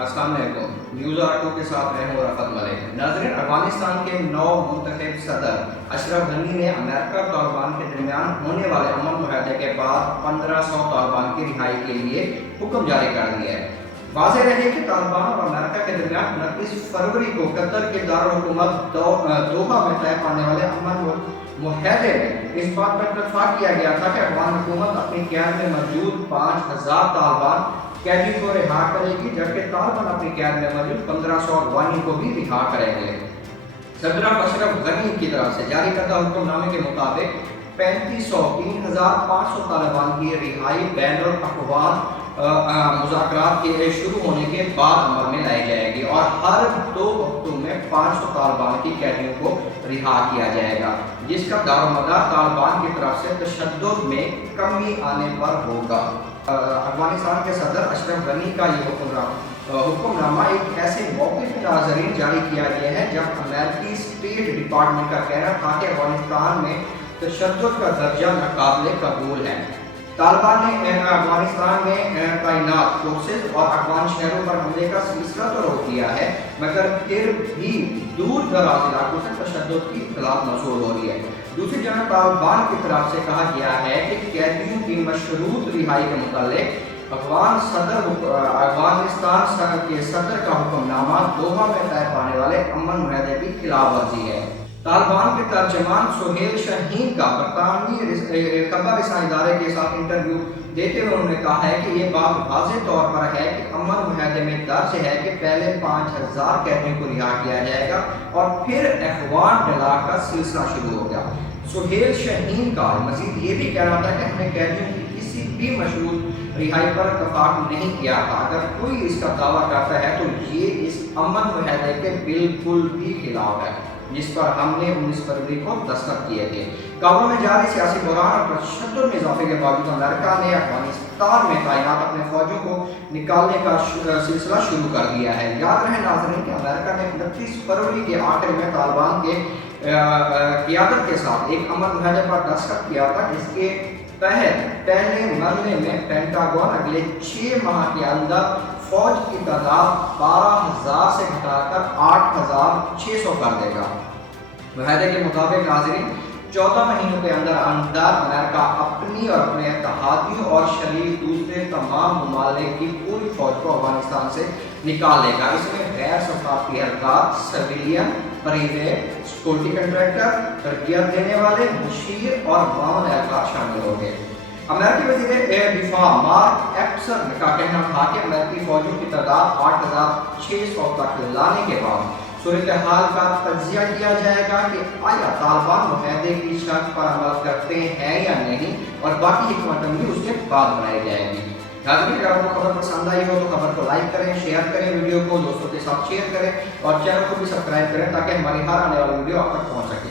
السلام علیکم، news are 2 کے ساتھ میں ہوں رفعت ملک۔ ناظرین، افغانستان کے نو منتخب صدر اشرف غنی نے امریکہ اور طالبان کے درمیان ہونے والے امن معاہدے کے بعد 1500 طالبان کی رہائی کے لیے حکم جاری کر دیا ہے۔ واضح رہے کہ طالبان اور امریکہ کے درمیان 29 فروری کو قطر کے دارالحکومت دوحہ میں طے پانے والے امن معاہدے میں اس بات پر اتفاق کیا گیا تھا کہ افغان حکومت اپنی قید میں موجود 5000 طالبان قیدی کو رہا کرے گی، جبکہ طالبان اپنی قید میں موجود 1500 افغانی کو بھی رہا کریں گے۔ صدر اشرف غنی کی طرف سے جاری کردہ حکم نامے کے مطابق 3500 طالبان کی رہائی بین الاقوامی مذاکرات کے شروع ہونے کے بعد عمل میں لائی جائے گی اور ہر 2 ہفتوں میں 500 طالبان کی قیدیوں کو رہا کیا جائے گا، جس کا دارومدار طالبان کی طرف سے تشدد میں کمی آنے پر ہوگا۔ افغانستان کے صدر اشرف غنی کا یہ حکم نامہ ایک ایسے موقع میں ناظرین جاری کیا گیا ہے جب امریکی اسٹیٹ ڈپارٹمنٹ کا کہنا تھا کہ افغانستان میں تشدد کا درجہ ناقابل قبول ہے۔ طالبان نے افغانستان میں تعینات فورسز اور افغان شہروں پر حملے کا سلسلہ تو روک دیا ہے، مگر پھر بھی دور دراز علاقوں سے تشدد کی اطلاعات موصول ہو رہی ہے۔ دوسری جانب طالبان کی طرف سے کہا گیا ہے کہ قیدیوں کی مشروط رہائی کے متعلق افغانستان کے صدر کا حکم نامہ دوحہ میں طے پانے والے امن معاہدے کی خلاف ورزی ہے۔ طالبان کے ترجمان سہیل شاہین کا برطانوی خبر رساں ادارے کے ساتھ انٹرویو دیتے ہوئے انہوں نے کہا ہے کہ یہ بات واضح طور پر ہے کہ امن معاہدے میں درج ہے کہ پہلے 5000 قیدیوں کو رہا کیا جائے گا اور پھر اخوان ڈلا کا سلسلہ شروع ہو گیا۔ سہیل شاہین کا مزید یہ بھی کہنا تھا کہ ہم نے قیدیوں کی کسی بھی مشروط رہائی پر اتفاق نہیں کیا تھا۔ اگر کوئی اس کا دعویٰ کرتا ہے تو یہ اس امن معاہدے کے بالکل بھی خلاف ہے جس پر ہم نے 19 فروری کو دستخط کیے تھے۔ کابل میں جاری سیاسی بحران اور تشدد میں اضافے کے باوجود امریکہ نے افغانستان میں تعینات اپنے فوجوں کو نکالنے کا سلسلہ شروع کر دیا ہے۔ یاد رہے ناظرین کہ امریکہ نے 29 فروری کے آخر میں طالبان کے قیادت کے ساتھ ایک امن معاہدے پر دستخط کیا تھا، جس کے تحت پہلے مرحلے میں پینٹاگون اگلے 6 ماہ کے اندر فوج کی تعداد 12000 سے گھٹا کر 8600 کر دے گا۔ معاہدے کے مطابق ناظرین 14 مہینوں کے اندر امریکہ اپنی اور اپنے اتحادیوں اور شریک دوسرے تمام ممالک کی پوری فوج کو افغانستان سے نکال لے گا۔ اس میں غیر سفارتی اہلکار، سویلین، فریضے، سیکورٹی کنٹریکٹر، تربیت دینے والے، مشیر اور معاون اہلکار شامل ہوں گے۔ امریکی وزیر دفاع مارک ایسپر کا کہنا تھا کہ امریکی فوجوں کی تعداد 8600 تک لانے کے بعد صورتحال کا تجزیہ کیا جائے گا کہ آیا طالبان معاہدے کی شرط پر عمل کرتے ہیں یا نہیں، اور باقی حکمت عملی اس کے بعد بنائی جائے گی۔ ناظرین، اگر آپ کو خبر پسند آئی ہو تو خبر کو لائک کریں، شیئر کریں، ویڈیو کو دوستوں کے ساتھ شیئر کریں اور چینل کو بھی سبسکرائب کریں تاکہ ہماری ہر آنے والی ویڈیو آپ تک پہنچ سکے۔